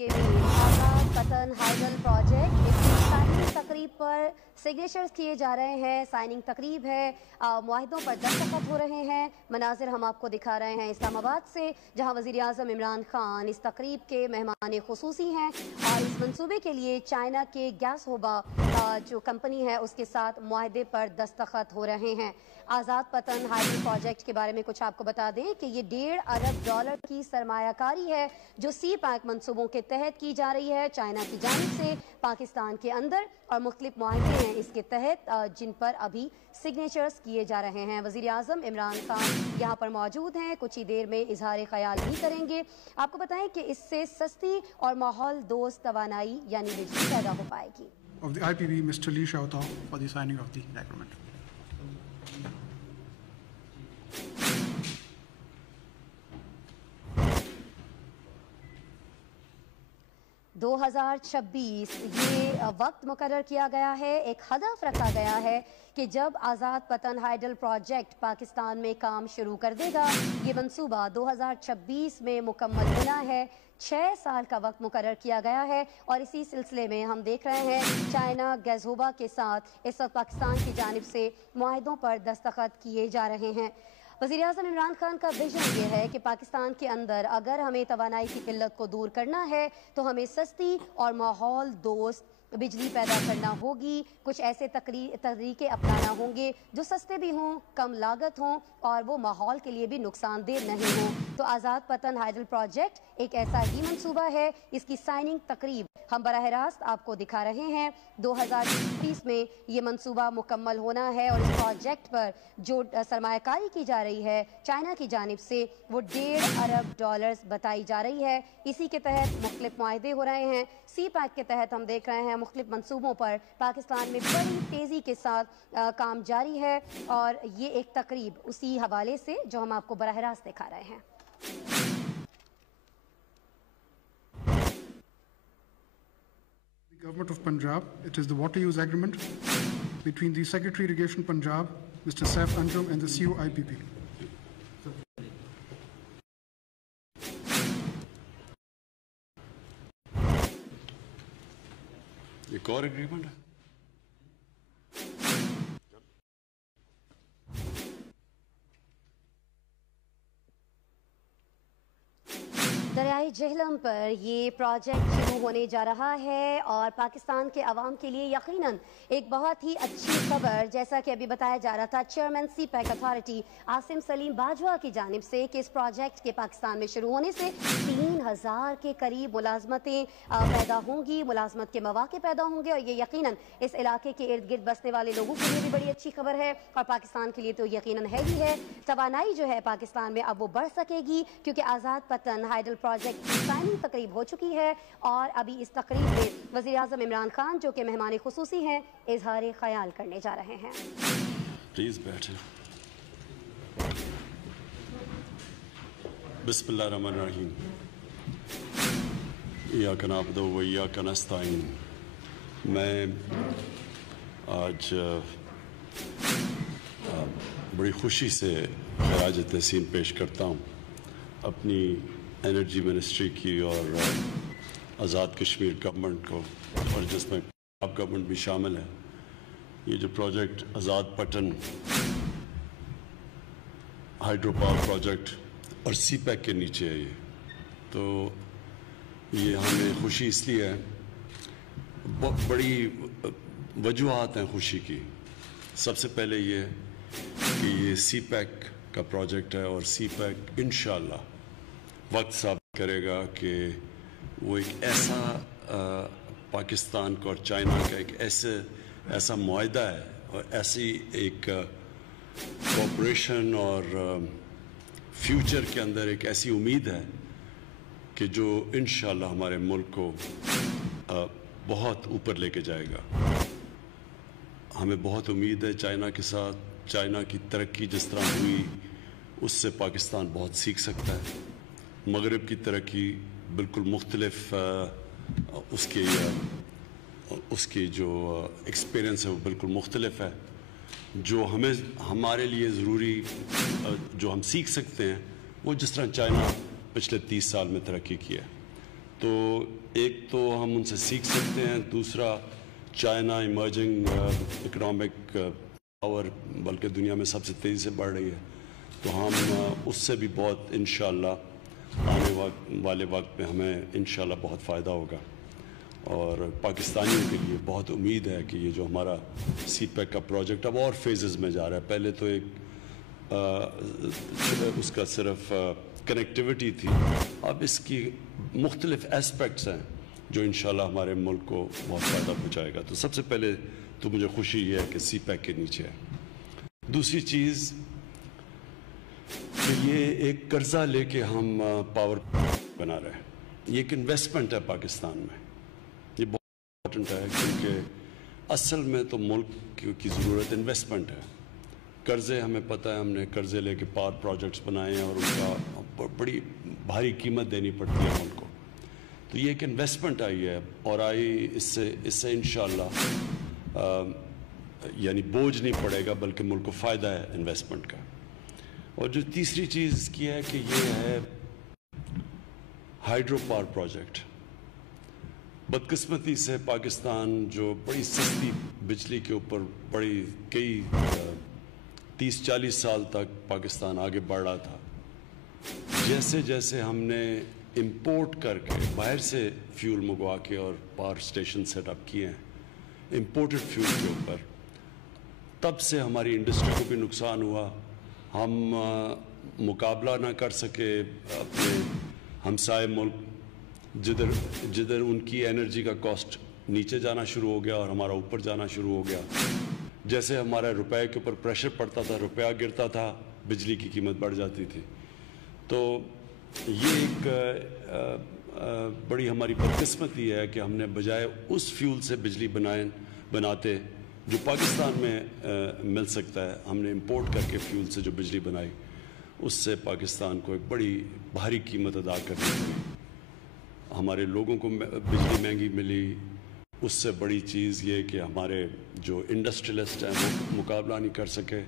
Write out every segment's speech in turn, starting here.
के भी आज़ाद पतन हाइडल प्रोजेक्ट इसकी साइनिंग तकरीब पर सिग्नेचर्स किए जा रहे हैं। साइनिंग तकरीब है, मुआहिदों पर दस्तखत हो रहे हैं। मनाजिर हम आपको दिखा रहे हैं इस्लामाबाद से, जहां वज़ीर आज़म इमरान खान इस तकरीब के मेहमान खुसूसी हैं और इस मंसूबे के लिए चाइना के गैस होबा जो कंपनी है उसके साथ मुआहदे पर दस्तखत हो रहे हैं। आज़ाद पतन हाइडल प्रोजेक्ट के बारे में कुछ आपको बता दें कि ये $1.5 अरब की सरमायाकारी है जो सी पैक मंसूबों के तहत की जा रही है चाइना की जानिब से पाकिस्तान के अंदर, और मुख्तलिफ मुआहदे हैं इसके तहत जिन पर अभी सिग्नेचर्स किए जा रहे हैं। वज़ीर आज़म इमरान खान यहाँ पर मौजूद हैं, कुछ ही देर में इजहार ख्याल भी करेंगे। आपको बताएं कि इससे सस्ती और माहौल दोस्त तवानाई यानी बिजली पैदा हो पाएगी। Of the IPB, Mr. Li Xiaotao, for the signing of the agreement. दो 2026 ये वक्त मुकर्रर किया गया है, एक हदफ रखा गया है कि जब आज़ाद पतन हाइडल प्रोजेक्ट पाकिस्तान में काम शुरू कर देगा, ये मंसूबा 2026 में मुकम्मल होना है। 6 साल का वक्त मुकर्रर किया गया है और इसी सिलसिले में हम देख रहे हैं चाइना गैसहोबा के साथ इस वक्त पाकिस्तान की जानिब से मुआहिदों पर दस्तखत किए जा रहे हैं। वज़ीर आज़म इमरान खान का विजन ये है कि पाकिस्तान के अंदर अगर हमें तवानाई की किल्लत को दूर करना है तो हमें सस्ती और माहौल दोस्त बिजली पैदा करना होगी। कुछ ऐसे तरीके अपनाना होंगे जो सस्ते भी हों, कम लागत हों और वो माहौल के लिए भी नुकसानदेह नहीं हों। तो आज़ाद पतन हाइडल प्रोजेक्ट एक ऐसा ही मंसूबा है। इसकी साइनिंग तकरीब हम बराह रास्त आपको दिखा रहे हैं। 2020 में ये मंसूबा मुकम्मल होना है और इस प्रोजेक्ट पर जो सरमायाकारी की जा रही है चाइना की जानिब से वो $1.5 अरब बताई जा रही है। इसी के तहत मुख्तलिफ मुआहदे हो रहे हैं। सी पैक के तहत हम देख रहे हैं मुख्तलिफ मंसूबों पर पाकिस्तान में बड़ी तेज़ी के साथ काम जारी है और ये एक तकरीब उसी हवाले से जो हम आपको बराह रास्त दिखा रहे हैं। The Government of Punjab, it is the water use agreement between the Secretary Irrigation Punjab, Mr. Saif Anjum, and the CEO IPP. एक और एग्रीमेंट है। दरियाई जेहलम पर ये प्रोजेक्ट शुरू होने जा रहा है और पाकिस्तान के अवाम के लिए यकीनन एक बहुत ही अच्छी खबर, जैसा कि अभी बताया जा रहा था chairman C pack authority Asim Salim Bajwa की जानिब से कि इस प्रोजेक्ट के पाकिस्तान में शुरू होने से 3000 के करीब मुलाजमतें पैदा होंगी, मुलाजमत के मौके पैदा होंगे और ये यकीनन इस इलाके के इर्द गिर्द बसने वाले लोगों के लिए भी बड़ी अच्छी खबर है और पाकिस्तान के लिए तो यकीनन है ही है। तवानाई जो है पाकिस्तान में अब वो बढ़ सकेगी क्योंकि आज़ाद पतन हाइडल प्रोजेक्ट की साइनिंग तकरीब हो चुकी है और अभी इस तकरीब में वज़ीर आज़म इमरान खान जो कि मेहमान खुसूसी हैं इजहार ख्याल करने जा रहे हैं। प्लीज बैठे। बिस्मिल्लाहिर्रहमानिर्रहीम। इय्याका नअबुदु व इय्याका नस्तईन। मैं आज बड़ी खुशी से खराज तहसीन पेश करता हूँ अपनी एनर्जी मिनिस्ट्री की और आज़ाद कश्मीर गवर्नमेंट को, और जिसमें आप गवर्नमेंट भी शामिल है। ये जो प्रोजेक्ट आज़ाद पटन हाइड्रो पावर प्रोजेक्ट और सी पैक के नीचे है तो ये हमें खुशी इसलिए है, बहुत बड़ी वजूहात हैं खुशी की। सबसे पहले ये कि ये सी पैक का प्रोजेक्ट है और सी पैक इंशाअल्लाह वक्त साबित करेगा कि वो एक ऐसा पाकिस्तान का और चाइना का एक ऐसा मुआहदा है और ऐसी एक कोऑपरेशन और फ्यूचर के अंदर एक ऐसी उम्मीद है कि जो इंशाअल्लाह हमारे मुल्क को बहुत ऊपर लेके जाएगा। हमें बहुत उम्मीद है चाइना के साथ। चाइना की तरक्की जिस तरह हुई उससे पाकिस्तान बहुत सीख सकता है। मगरिब की तरक्की बिल्कुल मुख्तलिफ उसकी जो एक्सपीरियंस है वो बिल्कुल मुख्तलिफ है। जो हमारे लिए ज़रूरी जो हम सीख सकते हैं वो जिस तरह चाइना पिछले 30 साल में तरक्की की है। تو ایک تو ہم ان سے سیکھ سکتے ہیں, دوسرا چائنا ایمرجنگ اکنامک پاور بلکہ دنیا میں سب سے تیزی سے بڑھ رہی ہے, تو ہم اس سے بھی بہت انشاءاللہ آنے والے وقت میں ہمیں انشاءاللہ بہت فائدہ ہوگا. اور پاکستانیوں کے لیے بہت امید ہے کہ یہ جو ہمارا سی پیک کا پروجیکٹ اب اور فیزز میں جا رہا ہے, پہلے تو ایک اس کا صرف کنیکٹیوٹی تھی, اب اس کی مختلف اسپیکٹس ہیں جو انشاءاللہ ہمارے ملک کو بہت فائدہ پہنچائے گا. تو سب سے پہلے تو مجھے خوشی یہ ہے کہ سی پیک کے نیچے ہے. دوسری چیز کہ یہ ایک قرضہ لے کے ہم پاور بنا رہے ہیں, یہ ایک انویسٹمنٹ ہے پاکستان میں, یہ بہت امپورٹنٹ ہے کیونکہ اصل میں تو ملک کی ضرورت انویسٹمنٹ ہے. قرضے ہمیں پتہ ہے, ہم نے قرضے لے کے پاور پروجیکٹس بنائے ہیں اور ان کا بڑی بھاری قیمت دینی پڑتی ہے ملک کو. تو یہ ایک انویسٹمنٹ آئی ہے اور آئی اس سے انشاءاللہ یعنی بوجھ نہیں پڑے گا بلکہ ملک کو فائدہ ہے انویسٹمنٹ کا. اور جو تیسری چیز کی ہے کہ یہ ہے ہائیڈرو پاور پروجیکٹ. بدقسمتی سے پاکستان جو بڑی سستی بجلی کے اوپر بڑی کئی 30-40 سال تک پاکستان آگے بڑھ رہا تھا, جیسے جیسے ہم نے امپورٹ کر کے باہر سے فیول منگوا کے اور پاور اسٹیشن سیٹ اپ کیے ہیں امپورٹڈ فیول کے اوپر, تب سے ہماری انڈسٹری کو بھی نقصان ہوا. ہم مقابلہ نہ کر سکے اپنے ہمسائے ملک جدھر ان کی انرجی کا کاسٹ نیچے جانا شروع ہو گیا اور ہمارا اوپر جانا شروع ہو گیا. جیسے ہمارا روپے کے اوپر پریشر پڑتا تھا, روپیہ گرتا تھا, بجلی کی قیمت بڑھ جاتی تھی. تو یہ ایک بڑی ہماری بدقسمتی ہے کہ ہم نے بجائے اس فیول سے بجلی بناتے جو پاکستان میں مل سکتا ہے, ہم نے امپورٹ کر کے فیول سے جو بجلی بنائی, اس سے پاکستان کو ایک بڑی بھاری قیمت ادا کرنی پڑی. ہمارے لوگوں کو بجلی مہنگی ملی. اس سے بڑی چیز یہ کہ ہمارے جو انڈسٹریلسٹ ہیں وہ مقابلہ نہیں کر سکے.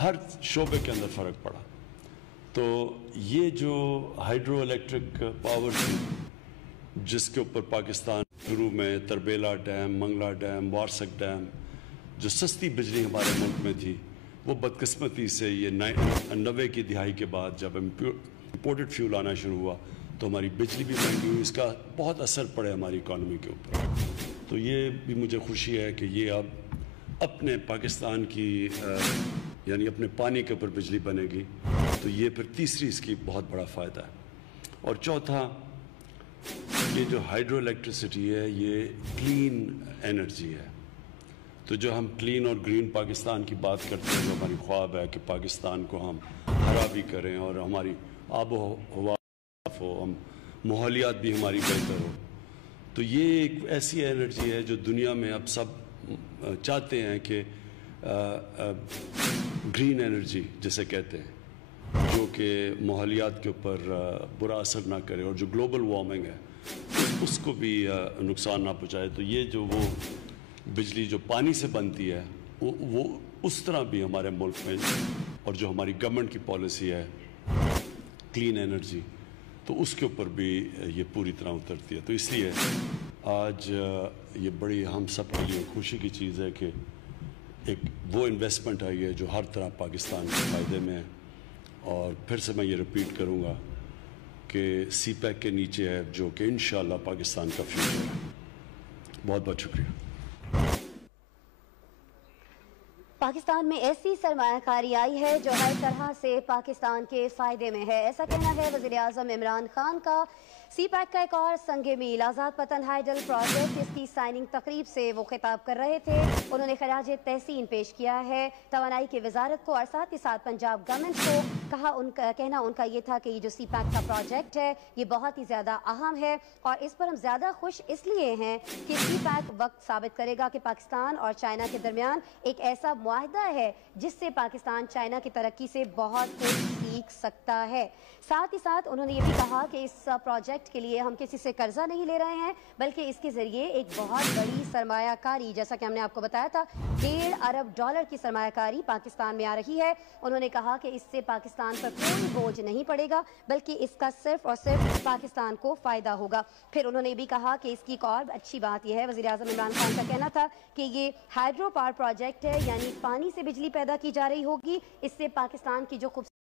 ہر شعبے کے اندر فرق پڑا. تو یہ جو ہائیڈرو الیکٹرک پاور تھی جس کے اوپر پاکستان شروع میں Tarbela dam, Mangla dam, Warsak dam, جو سستی بجلی ہمارے ملک میں تھی, وہ بدقسمتی سے یہ 90 کی دہائی کے بعد جب امپورٹڈ فیول آنا شروع ہوا تو ہماری بجلی بھی مہنگی ہوئی. اس کا بہت اثر پڑے ہماری اکانومی کے اوپر. تو یہ بھی مجھے خوشی ہے کہ یہ اب اپنے پاکستان کی یعنی اپنے پانی کے اوپر بجلی بنے گی, تو یہ پھر تیسری اس کی بہت بڑا فائدہ ہے. اور چوتھا, یہ جو ہائیڈرو الیکٹریسٹی ہے یہ کلین انرجی ہے. تو جو ہم کلین اور گرین پاکستان کی بات کرتے ہیں, جو ہماری خواب ہے کہ پاکستان کو ہم ہرا بھی کریں اور ہماری آب و ہوا صاف ہو, ہم ماحولیات بھی ہماری بہتر ہو, تو یہ ایک ایسی انرجی ہے جو دنیا میں اب سب چاہتے ہیں کہ گرین انرجی جسے کہتے ہیں, جو کہ ماحولیات کے اوپر برا اثر نہ کرے اور جو گلوبل وارمنگ ہے اس کو بھی نقصان نہ پہنچائے. تو یہ جو وہ بجلی جو پانی سے بنتی ہے وہ اس طرح بھی ہمارے ملک میں, اور جو ہماری گورنمنٹ کی پالیسی ہے کلین انرجی, تو اس کے اوپر بھی یہ پوری طرح اترتی ہے. تو اس لیے آج یہ بڑی ہم سب کے لیے خوشی کی چیز ہے کہ ایک وہ انویسٹمنٹ آئی ہے جو ہر طرح پاکستان کے فائدے میں ہے. اور پھر سے میں یہ ریپیٹ کروں گا کہ سی پیک کے نیچے ہے جو کہ انشاءاللہ پاکستان کا فیوچر ہے. بہت بہت شکریہ. پاکستان میں ایسی سرمایہ کاری آئی ہے جو ہر طرح سے پاکستان کے فائدے میں ہے. ایسا کہنا ہے وزیر اعظم عمران خان کا. سی پیک کا ایک اور سنگ میل آزاد پتن ہائیڈل پروجیکٹ, اس کی سائننگ تقریب سے وہ خطاب کر رہے تھے. انہوں نے خراج تحسین پیش کیا ہے توانائی کی وزارت کو اور ساتھ ہی ساتھ پنجاب گورنمنٹ کو. کہنا ان کا یہ تھا کہ یہ جو سی پیک کا پروجیکٹ ہے یہ بہت ہی زیادہ اہم ہے اور اس پر ہم زیادہ خوش اس لیے ہیں کہ سی پیک وقت ثابت کرے گا کہ پاکستان اور چائنا کے درمیان ایک ایسا معاہدہ ہے جس سے پاکستان چائنا کی ترقی سے بہت کچھ भीग सकता है। साथ ही साथ उन्होंने ये भी कहा कि इस प्रोजेक्ट के लिए हम किसी से कर्जा नहीं ले रहे हैं, बल्कि इसके जरिए एक बहुत बड़ी सरमायाकारी, जैसा कि हमने आपको बताया था, $1.5 अरब की सरमायाकारी पाकिस्तान में आ रही है। उन्होंने कहा कि इससे पाकिस्तान पर कोई बोझ नहीं पड़ेगा, बल्कि इसका सिर्फ और सिर्फ पाकिस्तान को फायदा होगा। फिर उन्होंने ये भी कहा कि इसकी एक और अच्छी बात यह है, वज़ीर आज़म इमरान खान का कहना था कि ये हाइड्रो पावर प्रोजेक्ट है, यानी पानी से बिजली पैदा की जा रही होगी। इससे पाकिस्तान की जो